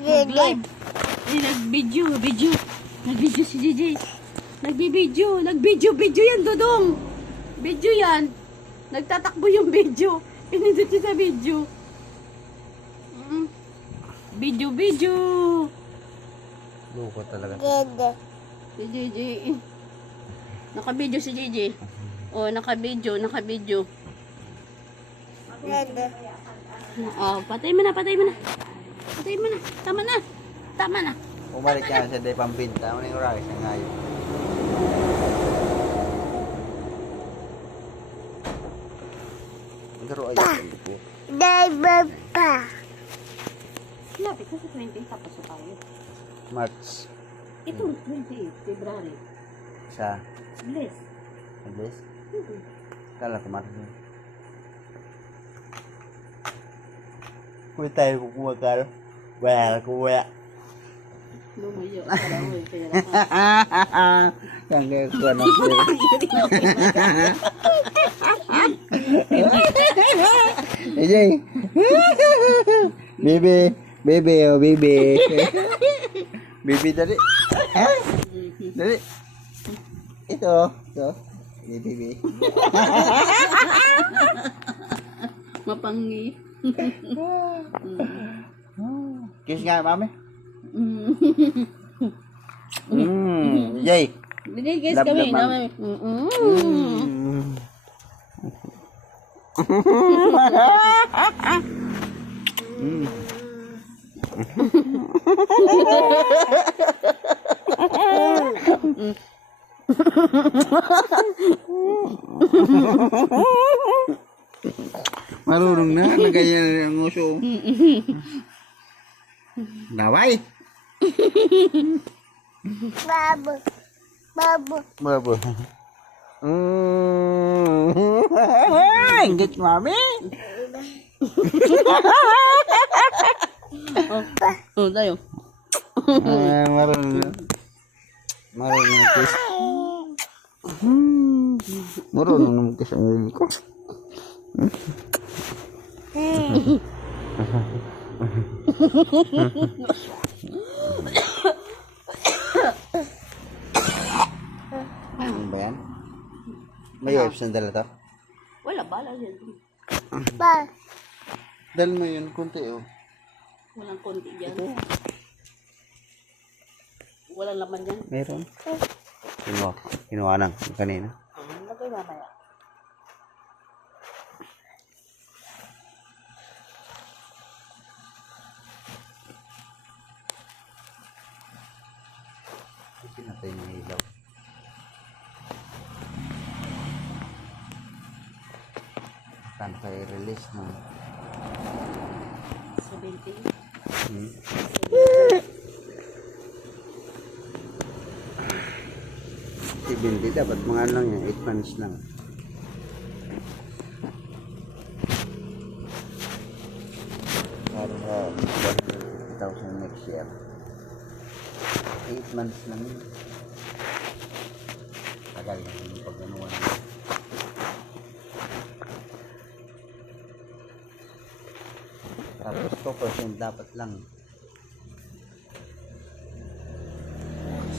Nag-live. Ay, nag-video. Nag-video si JJ. Nag-video yan, Dodong. Video yan. Nagtatakbo yung video. Pinindot siya sa video. Video. Luko talaga. Si JJ. Naka-video si JJ. Oh, naka-video. Oh, patay mo na. Tama na. Umalik yan sa day pampinta. Ano yung oras na ngayon? Magkaro ayun ko. Lapit na sa 20, tapos na tayo. March. Ito, 28, February. Sa Bless. Mabilis? Kala ko March. Kung tayo kukuha ka, wala kuha. Lumayo. Parahoy, pera ka. Yang kaya kuha ng pera. AJ! Baby, oh baby. Baby tadi. Dali. Ito. Baby. Mapangi. Kiss nga, mami. Jay. Binigay Love kami. naman. Marunong na, nagaya ang uso. Naway. Babo. Inggit mami. Oh, tayo. Marunong na kiss. Marunong na kiss ang lili ko. Ano ba yan? May herbs na dala to? Wala, bala yan. Dal mo yun, kunti oh. Walang konti dyan. Walang laman dyan. Meron. Kinuha nang kanina. Lagay mamaya. Pinatay ng ilaw. Saan kayo release na? 70. Hindi dapat mga lang yan, 8 months lang. Para 1,000 next year. 8 months lang yun. Tagal na yung pag-anuan. Tapos 2% dapat lang.